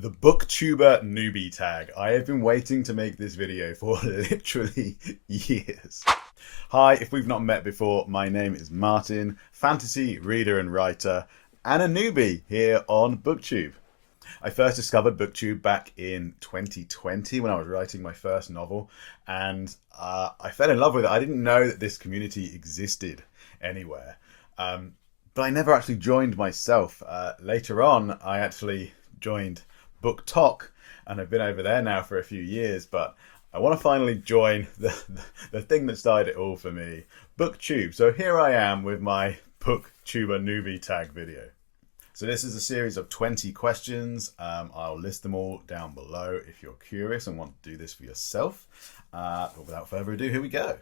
The Booktuber Newbie Tag. I have been waiting to make this video for literally years. Hi, if we've not met before, my name is Martin, fantasy reader and writer, and a newbie here on Booktube. I first discovered Booktube back in 2020 when I was writing my first novel, and I fell in love with it. I didn't know that this community existed anywhere, but I never actually joined myself. Later on, I actually joined Booktube, and I've been over there now for a few years, but I want to finally join the thing that started it all for me, Booktube. So here I am with my Booktuber Newbie Tag video. So this is a series of 20 questions. I'll list them all down below if you're curious and want to do this for yourself. But without further ado, here we go.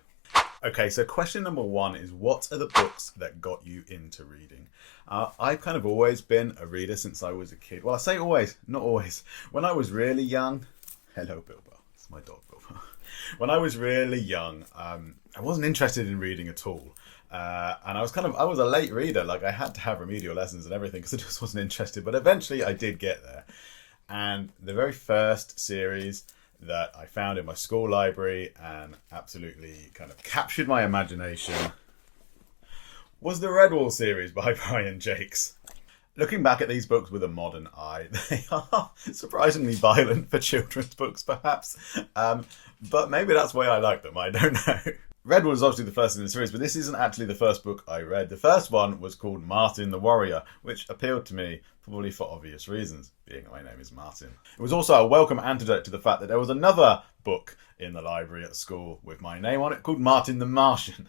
Okay, so question number one is, what are the books that got you into reading? I've kind of always been a reader since I was a kid. Well, I say always, not always. When I was really young, hello Bilbo, it's my dog Bilbo. When I was really young, I wasn't interested in reading at all. And I was a late reader. Like, I had to have remedial lessons and everything because I just wasn't interested. But eventually I did get there. And the very first series that I found in my school library and absolutely kind of captured my imagination was the Redwall series by Brian Jakes. Looking back at these books with a modern eye, they are surprisingly violent for children's books, perhaps. But maybe that's why I like them, I don't know. Redwall is obviously the first in the series, but this isn't actually the first book I read. The first one was called Martin the Warrior, which appealed to me, probably for obvious reasons, being my name is Martin. It was also a welcome antidote to the fact that there was another book in the library at school with my name on it called Martin the Martian.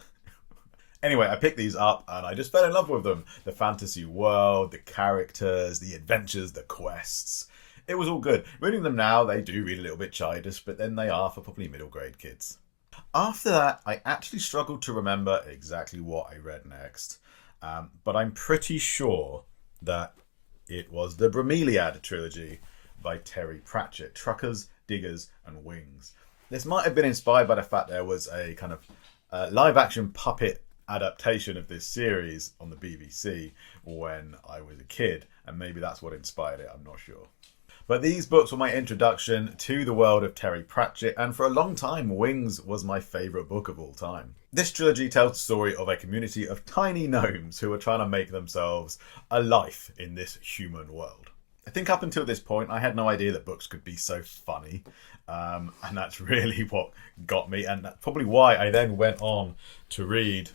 Anyway, I picked these up and I just fell in love with them. The fantasy world, the characters, the adventures, the quests. It was all good. Reading them now, they do read a little bit childish, but then they are for probably middle grade kids. After that, I actually struggled to remember exactly what I read next. But I'm pretty sure that it was the Bromeliad trilogy by Terry Pratchett, Truckers, Diggers and Wings. This might have been inspired by the fact there was a kind of live-action puppet adaptation of this series on the BBC when I was a kid, and maybe that's what inspired it, I'm not sure. But these books were my introduction to the world of Terry Pratchett, and for a long time, Wings was my favourite book of all time. This trilogy tells the story of a community of tiny gnomes who are trying to make themselves a life in this human world. I think up until this point, I had no idea that books could be so funny, and that's really what got me, and that's probably why I then went on to read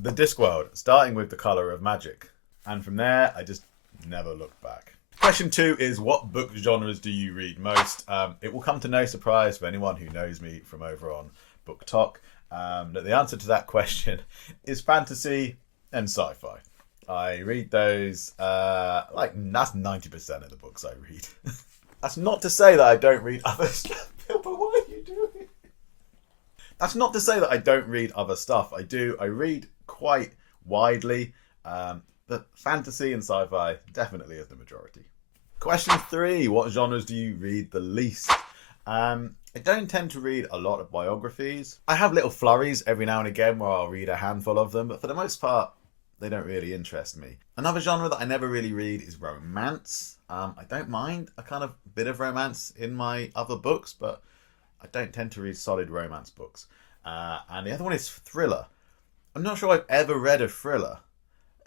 the Discworld, starting with The Colour of Magic. And from there, I just never looked back. Question 2 is, what book genres do you read most? It will come to no surprise for anyone who knows me from over on Booktube that the answer to that question is fantasy and sci-fi. I read those, that's 90% of the books I read. That's not to say that I don't read other stuff. But what are you doing? That's not to say that I don't read other stuff. I do. I read quite widely, but fantasy and sci-fi definitely is the majority. Question 3, what genres do you read the least? I don't tend to read a lot of biographies. I have little flurries every now and again where I'll read a handful of them, but for the most part, they don't really interest me. Another genre that I never really read is romance. I don't mind a kind of bit of romance in my other books, but I don't tend to read solid romance books. And the other one is thriller. I'm not sure I've ever read a thriller.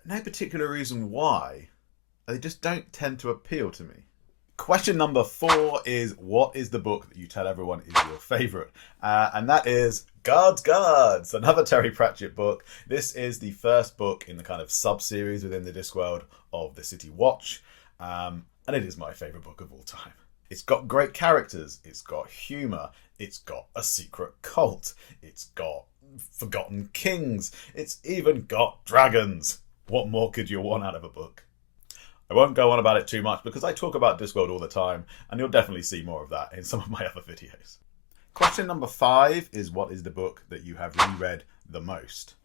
No particular reason why. They just don't tend to appeal to me. Question number 4 is, what is the book that you tell everyone is your favourite? And that is Guards, another Terry Pratchett book. This is the first book in the kind of sub-series within the Discworld of The City Watch. And it is my favourite book of all time. It's got great characters, it's got humour, it's got a secret cult, it's got forgotten kings, it's even got dragons. What more could you want out of a book? I won't go on about it too much because I talk about Discworld all the time, and you'll definitely see more of that in some of my other videos. Question number 5 is, what is the book that you have reread the most?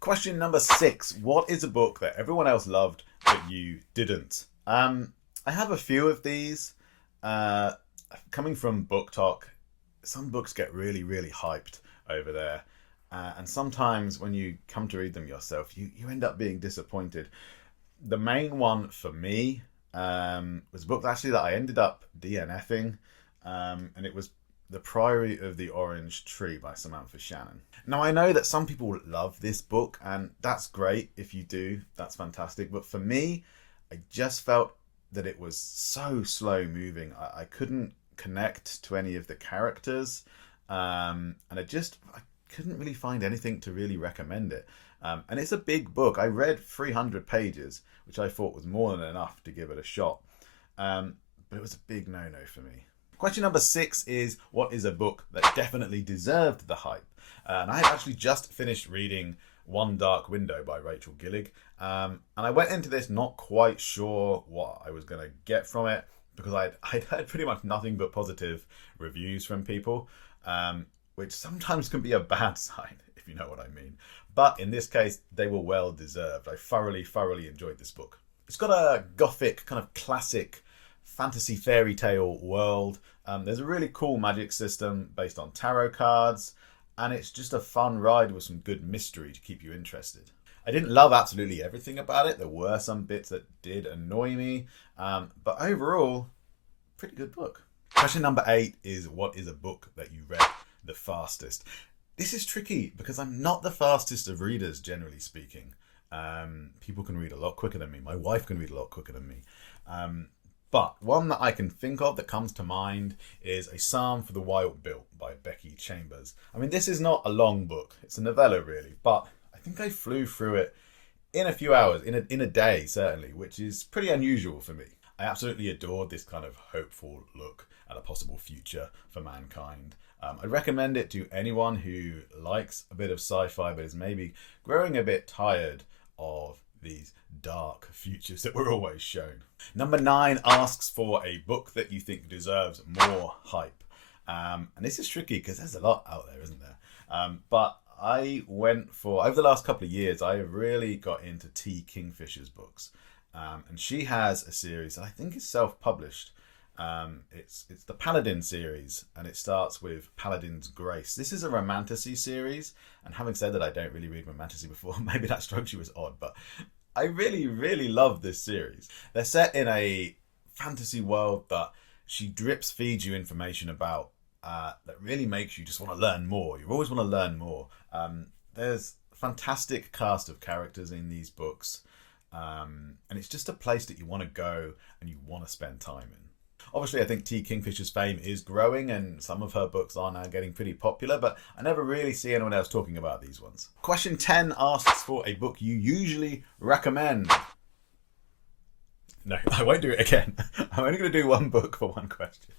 Question number 6, what is a book that everyone else loved that you didn't? I have a few of these. Coming from Booktube, some books get really, really hyped over there. And sometimes when you come to read them yourself, you end up being disappointed. The main one for me was a book actually that I ended up DNFing, and it was The Priory of the Orange Tree by Samantha Shannon. Now, I know that some people love this book, and that's great if you do, that's fantastic. But for me, I just felt that it was so slow moving. I couldn't connect to any of the characters, and I couldn't really find anything to really recommend it. And it's a big book. I read 300 pages, which I thought was more than enough to give it a shot. But it was a big no-no for me. Question number 6 is, what is a book that definitely deserved the hype? And I had actually just finished reading One Dark Window by Rachel Gillig. And I went into this not quite sure what I was going to get from it, because I'd heard pretty much nothing but positive reviews from people, which sometimes can be a bad sign, if you know what I mean. But in this case, they were well deserved. I thoroughly enjoyed this book. It's got a gothic, kind of classic fantasy fairy tale world. There's a really cool magic system based on tarot cards, and it's just a fun ride with some good mystery to keep you interested. I didn't love absolutely everything about it. There were some bits that did annoy me, but overall, pretty good book. Question number 8 is, what is a book that you read the fastest? This is tricky because I'm not the fastest of readers, generally speaking. People can read a lot quicker than me. My wife can read a lot quicker than me. But one that I can think of that comes to mind is A Psalm for the Wild Built by Becky Chambers. I mean, this is not a long book. It's a novella, really. But I think I flew through it in a few hours, in a day, certainly, which is pretty unusual for me. I absolutely adored this kind of hopeful look at a possible future for mankind. I'd recommend it to anyone who likes a bit of sci-fi but is maybe growing a bit tired of these dark futures that we're always shown. Number 9 asks for a book that you think deserves more hype. And this is tricky because there's a lot out there, isn't there? But I went for, over the last couple of years, I really got into T. Kingfisher's books. And she has a series that I think is self-published. It's the Paladin series, and it starts with Paladin's Grace. This is a romantasy series, and having said that I don't really read romantasy before, maybe that struck you as odd, but I really love this series. They're set in a fantasy world that she drips feeds you information about that really makes you just want to learn more. You always want to learn more. There's a fantastic cast of characters in these books, and it's just a place that you want to go and you want to spend time in. Obviously, I think T. Kingfisher's fame is growing and some of her books are now getting pretty popular, but I never really see anyone else talking about these ones. Question 10 asks for a book you usually recommend. No, I won't do it again. I'm only going to do one book for one question.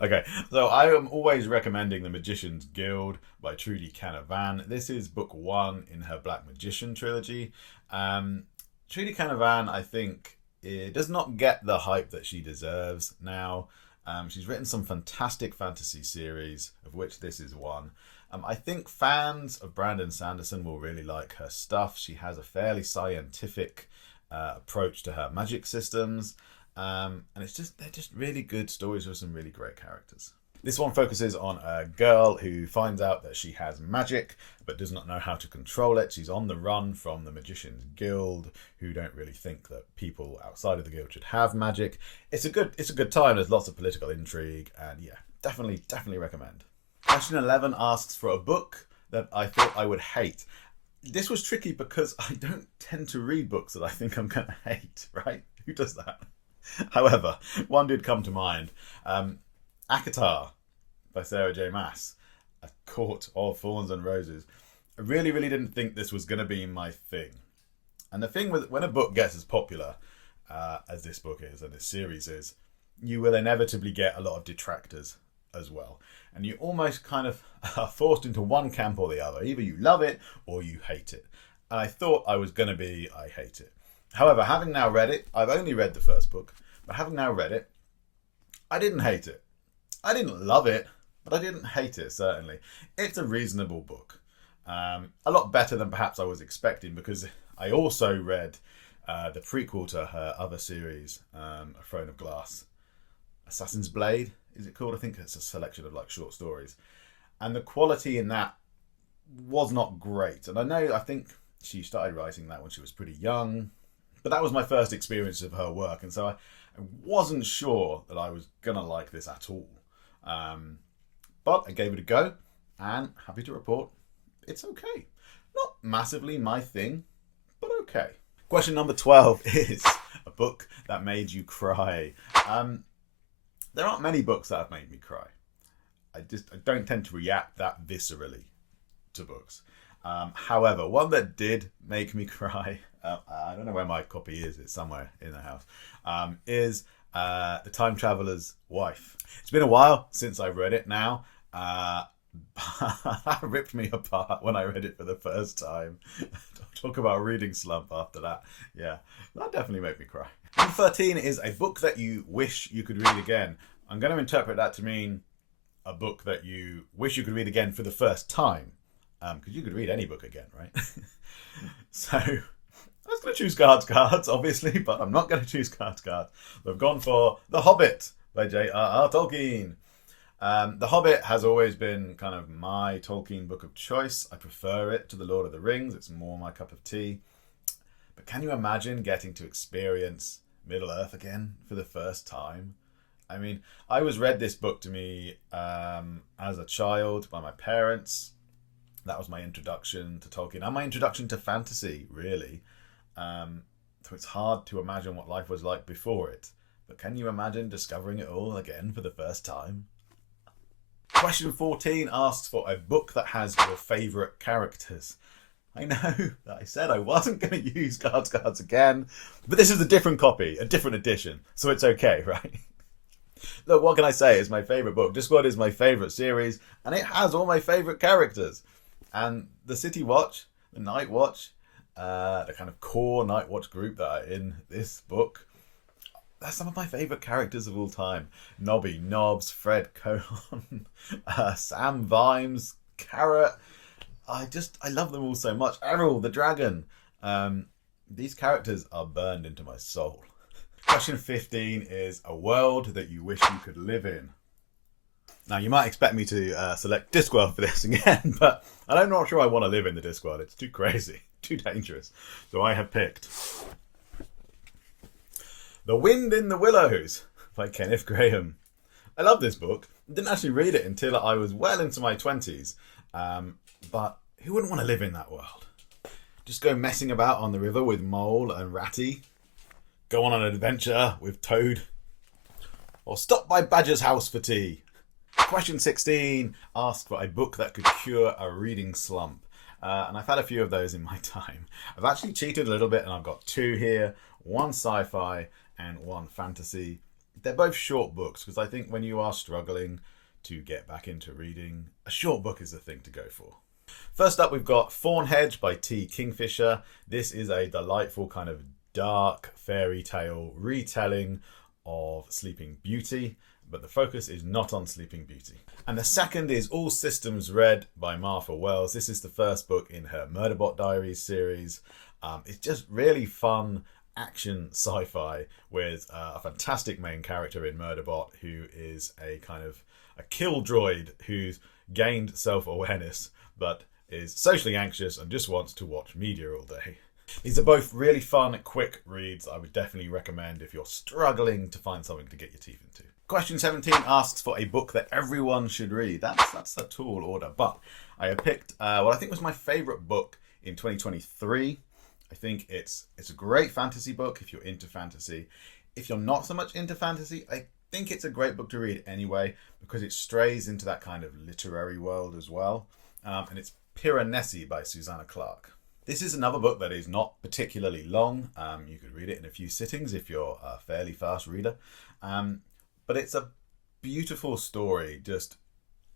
Okay, so I am always recommending The Magician's Guild by Trudy Canavan. This is book 1 in her Black Magician trilogy. Trudy Canavan, I think, it does not get the hype that she deserves now. She's written some fantastic fantasy series, of which this is one. I think fans of Brandon Sanderson will really like her stuff. She has a fairly scientific approach to her magic systems, and they're just really good stories with some really great characters. This one focuses on a girl who finds out that she has magic but does not know how to control it. She's on the run from the Magician's Guild, who don't really think that people outside of the guild should have magic. It's a good time. There's lots of political intrigue, and yeah, definitely recommend. Question 11 asks for a book that I thought I would hate. This was tricky because I don't tend to read books that I think I'm going to hate, right? Who does that? However, one did come to mind. ACOTAR by Sarah J. Maas, A Court of Thorns and Roses. I really didn't think this was going to be my thing. And the thing with when a book gets as popular as this book is and this series is, you will inevitably get a lot of detractors as well. And you almost kind of are forced into one camp or the other. Either you love it or you hate it. And I thought I was going to be, I hate it. However, having now read it, I've only read the first book, but having now read it, I didn't hate it. I didn't love it, but I didn't hate it, certainly. It's a reasonable book. A lot better than perhaps I was expecting, because I also read the prequel to her other series, A Throne of Glass. Assassin's Blade, is it called? I think it's a selection of like short stories. And the quality in that was not great. And I think she started writing that when she was pretty young. But that was my first experience of her work, and so I wasn't sure that I was going to like this at all. But I gave it a go, and happy to report it's okay. Not massively my thing, but okay. Question number 12 is a book that made you cry. There aren't many books that have made me cry. I don't tend to react that viscerally to books. However, one that did make me cry, I don't know where my copy is, it's somewhere in the house, is The Time Traveler's Wife. It's been a while since I read it now. That ripped me apart when I read it for the first time. Talk about a reading slump after that. Yeah, that definitely made me cry. Number 13 is a book that you wish you could read again. I'm going to interpret that to mean a book that you wish you could read again for the first time. Because you could read any book again, right? So I was going to choose Cards, obviously, but I'm not going to choose Cards. I've gone for The Hobbit by J.R.R. Tolkien. The Hobbit has always been kind of my Tolkien book of choice. I prefer it to The Lord of the Rings. It's more my cup of tea. But can you imagine getting to experience Middle-earth again for the first time? I mean, I was read this book to me as a child by my parents. That was my introduction to Tolkien and my introduction to fantasy, really. So it's hard to imagine what life was like before it. But can you imagine discovering it all again for the first time? Question 14 asks for a book that has your favourite characters. I know that I said I wasn't going to use Cards again, but this is a different copy, a different edition, so it's okay, right? Look, what can I say? It's my favourite book. Discworld is my favourite series, and it has all my favourite characters. And the City Watch, the Night Watch, the kind of core Night Watch group that are in this book, they're some of my favourite characters of all time. Nobby Nobbs, Fred Colon, Sam Vimes, Carrot. I love them all so much. Errol, the dragon. These characters are burned into my soul. Question 15 is a world that you wish you could live in. Now, you might expect me to select Discworld for this again, but I'm not sure I want to live in the Discworld. It's too crazy, too dangerous. So I have picked The Wind in the Willows by Kenneth Grahame. I love this book. I didn't actually read it until I was well into my 20s. But who wouldn't want to live in that world? Just go messing about on the river with Mole and Ratty. Go on an adventure with Toad. Or stop by Badger's house for tea. Question 16 asks for a book that could cure a reading slump. And I've had a few of those in my time. I've actually cheated a little bit and I've got two here. One sci-fi and one fantasy. They're both short books because I think when you are struggling to get back into reading, a short book is the thing to go for. First up, we've got Thornhedge by T. Kingfisher. This is a delightful kind of dark fairy tale retelling of Sleeping Beauty, but the focus is not on Sleeping Beauty. And the second is All Systems Red by Martha Wells. This is the first book in her Murderbot Diaries series. It's just really fun action sci-fi with a fantastic main character in Murderbot who is a kind of a kill droid who's gained self-awareness but is socially anxious and just wants to watch media all day. These are both really fun, quick reads I would definitely recommend if you're struggling to find something to get your teeth into. Question 17 asks for a book that everyone should read. That's a tall order, but I have picked what I think was my favourite book in 2023. I think it's a great fantasy book if you're into fantasy. If you're not so much into fantasy, I think it's a great book to read anyway because it strays into that kind of literary world as well. And it's Piranesi by Susanna Clarke. This is another book that is not particularly long. You could read it in a few sittings if you're a fairly fast reader. But it's a beautiful story, just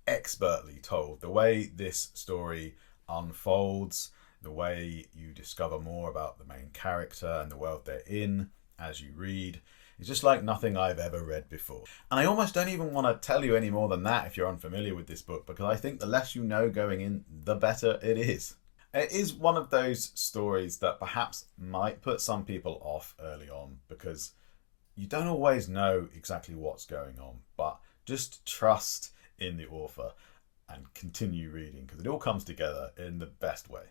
expertly told. The way this story unfolds, the way you discover more about the main character and the world they're in as you read, is just like nothing I've ever read before. And I almost don't even want to tell you any more than that if you're unfamiliar with this book, because I think the less you know going in, the better it is. It is one of those stories that perhaps might put some people off early on because you don't always know exactly what's going on, but just trust in the author and continue reading because it all comes together in the best way.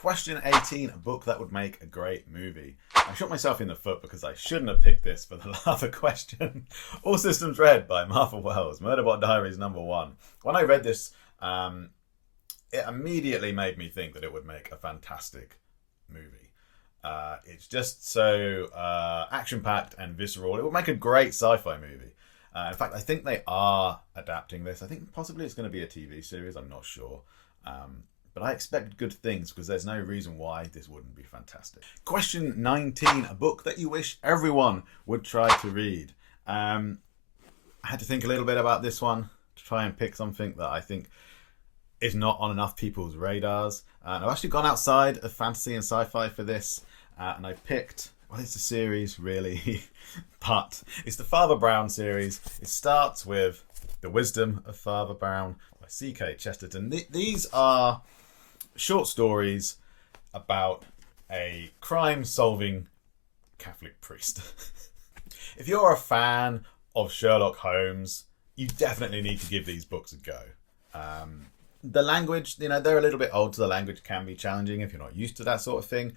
Question 18, a book that would make a great movie. I shot myself in the foot because I shouldn't have picked this for the other question. All Systems Red by Martha Wells, Murderbot Diaries #1. When I read this, it immediately made me think that it would make a fantastic movie. It's just so action-packed and visceral. It would make a great sci-fi movie. In fact, I think they are adapting this. I think possibly it's going to be a TV series. I'm not sure. But I expect good things because there's no reason why this wouldn't be fantastic. Question 19, a book that you wish everyone would try to read. I had to think a little bit about this one to try and pick something that I think is not on enough people's radars. And I've actually gone outside of fantasy and sci-fi for this. And I picked, well, it's a series really, but it's the Father Brown series. It starts with The Wisdom of Father Brown by C.K. Chesterton. These are short stories about a crime-solving Catholic priest. If you're a fan of Sherlock Holmes, you definitely need to give these books a go. The language, they're a little bit old, so the language can be challenging if you're not used to that sort of thing.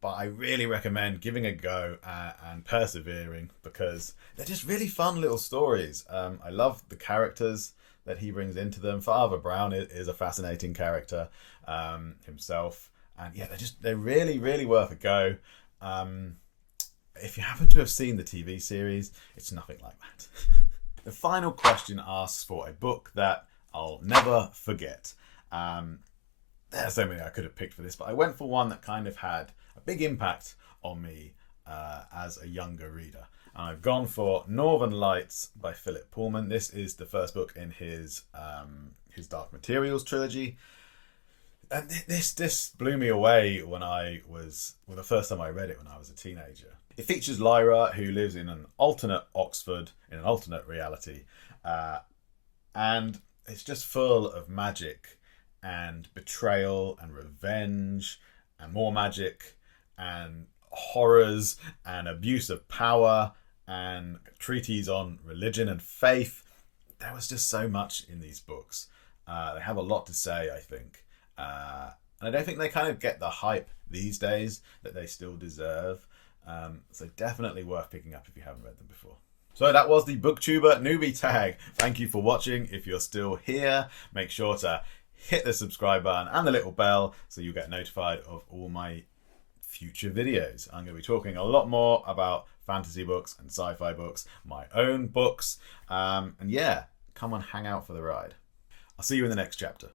But I really recommend giving a go and persevering because they're just really fun little stories. I love the characters that he brings into them. Father Brown is a fascinating character himself. And yeah, they're really, really worth a go. If you happen to have seen the TV series, it's nothing like that. The final question asks for a book that I'll never forget. There's so many I could have picked for this, but I went for one that kind of had a big impact on me as a younger reader. And I've gone for Northern Lights by Philip Pullman. This is the first book in his Dark Materials trilogy. And this blew me away the first time I read it when I was a teenager. It features Lyra, who lives in an alternate Oxford, in an alternate reality. And it's just full of magic and betrayal and revenge and more magic and horrors and abuse of power and treatises on religion and faith. There was just so much in these books. They have a lot to say, I think. And I don't think they kind of get the hype these days that they still deserve. So definitely worth picking up if you haven't read them before. So that was the Booktuber Newbie Tag. Thank you for watching. If you're still here, make sure to hit the subscribe button and the little bell so you get notified of all my future videos. I'm going to be talking a lot more about fantasy books and sci-fi books, my own books. And yeah, come and hang out for the ride. I'll see you in the next chapter.